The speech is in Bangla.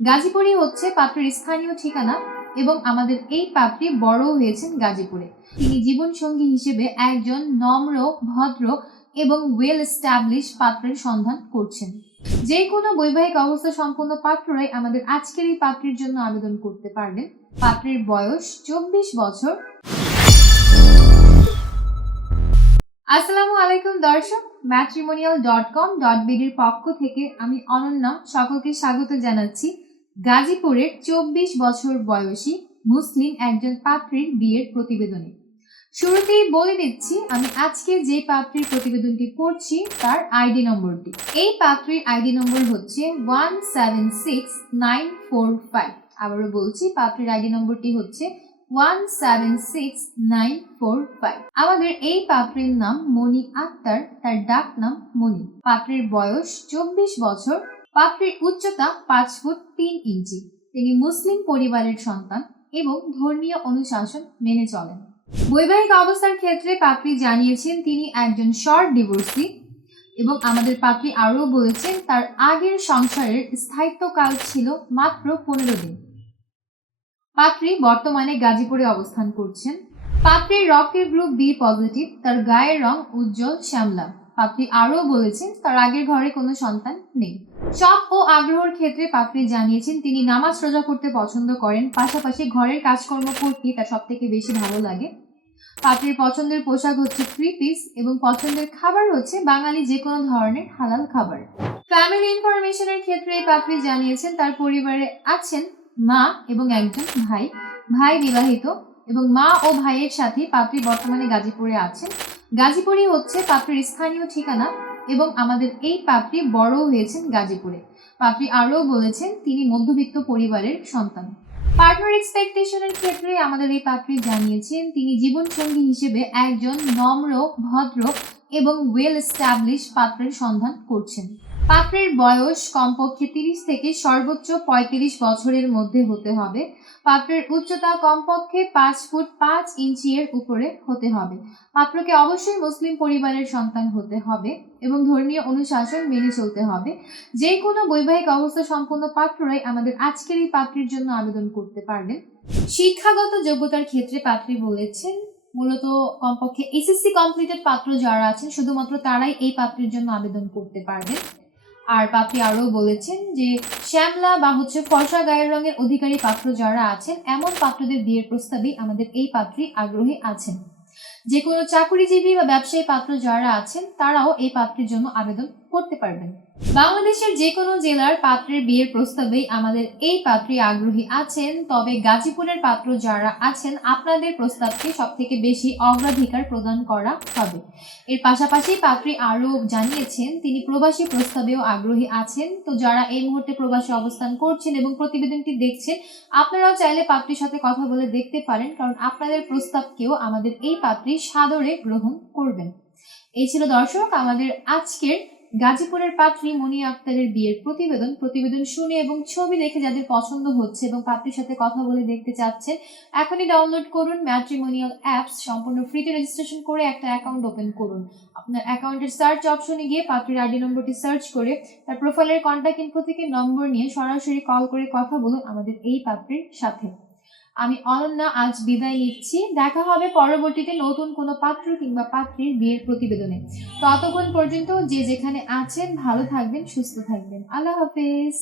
গাজীপুরই হচ্ছে পাত্রের স্থানীয় ঠিকানা এবং আমাদের এই পাত্রী বড় হয়েছেন গাজীপুরে। তিনি জীবনসঙ্গী হিসেবে একজন নম্র, ভদ্র এবং ওয়েল এস্টাবলিশ পাত্রের সন্ধান করছেন। যে কোনো বৈবাহিক অবস্থা সম্পন্ন পাত্ররাই আমাদের আজকের এই পাত্রীর জন্য আবেদন করতে পারবেন। পাত্রের বয়স চব্বিশ বছর। আসসালামু আলাইকুম দর্শক ম্যাট্রিমোনিয়াল ডট কম ডট বিডির পক্ষ থেকে আমি অনন্যা, সকলকে স্বাগত জানাচ্ছি। গাজীপুরের চব্বিশ বছর বয়সী মুসলিম একজন পাত্রীর বিয়ের প্রতিবেদনে। শুরুতেই বলে দিচ্ছি, আমি আজকে যে পাত্রীর প্রতিবেদনটি পড়ছি তার আইডি নম্বরটি। এই পাত্রীর আইডি নম্বর হচ্ছে one seven six nine four five. আবারও বলছি পাত্রীর আইডি নম্বরটি হচ্ছে one seven six nine four five. আমাদের এই পাত্রীর নাম মনি আক্তার, তার ডাক নাম মনি পাত্রীর বয়স চব্বিশ বছর পাত্রীর উচ্চতা পাঁচ ফুট তিন ইঞ্চি। তিনি মুসলিম পরিবারের সন্তান এবং ধর্মীয় অনুশাসন মেনে চলেন। বৈবাহিক অবস্থার ক্ষেত্রে পাত্রী জানিয়েছেন তিনি একজন শর্ট ডিভোর্সি এবং আমাদের পাত্রী আরও বলেছেন তার আগের সংসারের স্থায়িত্বকাল ছিল মাত্র পনেরো দিন। পাত্রী বর্তমানে গাজীপুরে অবস্থান করছেন। পাত্রীর রক্তের গ্রুপ বি পজিটিভ, তার গায়ের রং উজ্জ্বল, শ্যামলা। পাত্রী আরও বলেছেন তার আগের ঘরে কোনো সন্তান নেই। শখ ও আগ্রহের ক্ষেত্রে পাত্রী জানিয়েছেন, তিনি নামাজ রোজা করতে পছন্দ করেন, পাশাপাশি ঘরের কাজকর্ম করতে তার সব থেকে বেশি ভালো লাগে। পাত্রীর পছন্দের পোশাক হচ্ছে থ্রি পিস এবং পছন্দের খাবার হচ্ছে বাঙালি যে কোনো ধরনের হালাল খাবার। ফ্যামিলি ইনফরমেশনের ক্ষেত্রে পাত্রী জানিয়েছেন, তার পরিবারে আছেন মা এবং একজন ভাই। ভাই বিবাহিত এবং মা ও ভাইয়ের সাথে পাত্রী বর্তমানে গাজীপুরে আছেন। গাজীপুরই হচ্ছে পাত্রীর স্থানীয় ঠিকানা। এবং আমাদের এই পাপড়ি বড় হয়েছেন গাজীপুরে। পাপড়ি আরও বলেছেন তিনি মধ্যবিত্ত পরিবারের সন্তান। পার্টনার এক্সপেকটেশনের ক্ষেত্রে আমাদের এই পাপড়ি জানিয়েছেন তিনি জীবনসঙ্গী হিসেবে একজন নম্র, ভদ্র এবং ওয়েল এস্টাবলিশ পাত্রের সন্ধান করছেন। পাত্রের বয়স কমপক্ষে তিরিশ থেকে সর্বোচ্চ পঁয়ত্রিশ বছরের মধ্যে হতে হবে। পাত্রের উচ্চতা কমপক্ষে পাঁচ ফুট পাঁচ ইঞ্চি এর উপরে হতে হবে। পাত্রকে অবশ্যই মুসলিম পরিবারের সন্তান হতে হবে এবং ধর্মীয় অনুশাসন মেনে চলতে হবে। যে কোনো বৈবাহিক অবস্থা সম্পন্ন পাত্ররাই আমাদের আজকের এই পাত্রীর জন্য আবেদন করতে পারবেন। শিক্ষাগত যোগ্যতার ক্ষেত্রে পাত্রী বলেছেন, মূলত কমপক্ষে এসএসসি কমপ্লিটেড পাত্র যারা আছেন, শুধুমাত্র তারাই এই পাত্রের জন্য আবেদন করতে পারবেন। আর পাপড়ি আরও বলেছেন যে শ্যামলা বা হচ্ছে ফর্সা গায়ের রঙের অধিকারী পাত্র যারা আছেন, এমন পাত্রদের বিয়ের প্রস্তাবে আমাদের এই পাত্রী আগ্রহী আছেন। যে কোনো চাকরিজীবী বা ব্যবসায়ী পাত্র যারা আছেন, তারাও এই পাত্রের জন্য আবেদন করতে পারবেন। বাংলাদেশের যে কোনো জেলার পাত্রের বিয়ের প্রস্তাবেই আমাদের এই পাত্রী আগ্রহী আছেন, তবে গাজীপুরের পাত্র যারা আছেন, আপনাদের প্রস্তাবকে সব থেকে বেশি অগ্রাধিকার প্রদান করা হবে। এর পাশাপাশি পাত্রী আরও জানিয়েছেন, তিনি প্রবাসী প্রস্তাবেও আগ্রহী আছেন। তো যারা এই মুহূর্তে প্রবাসী অবস্থান করছেন এবং প্রতিবেদনটি দেখছেন, আপনারাও চাইলে পাত্রীর সাথে কথা বলে দেখতে পারেন, কারণ আপনাদের প্রস্তাবকেও আমাদের এই পাত্রী সাদরে গ্রহণ করবেন। এই ছিল দর্শক, আমাদের আজকের গাজীপুরের পাত্রী মনি আক্তারের বিয়ের প্রতিবেদন প্রতিবেদন শুনে এবং ছবি দেখে যাদের পছন্দ হচ্ছে এবং পাত্রীর সাথে কথা বলে দেখতে চাচ্ছেন এখনই ডাউনলোড করুন ম্যাট্রিমোনিয়াল অ্যাপস সম্পূর্ণ ফ্রিতে রেজিস্ট্রেশন করে একটা অ্যাকাউন্ট ওপেন করুন। আপনার অ্যাকাউন্টের সার্চ অপশনে গিয়ে পাত্রীর আইডি নম্বরটি সার্চ করে, তার প্রোফাইলের কন্ট্যাক্ট ইনফো থেকে নম্বর নিয়ে সরাসরি কল করে কথা বলুন আমাদের এই পাত্রীর সাথে। আমি অনন্যা আজ বিদায় নিচ্ছি। দেখা হবে পরবর্তীতে নতুন কোনো পাত্র কিংবা পাত্রীর বিয়ের প্রতিবেদনে। ততক্ষণ পর্যন্ত যে যেখানে আছেন, ভালো থাকবেন, সুস্থ থাকবেন। আল্লাহ হাফেজ।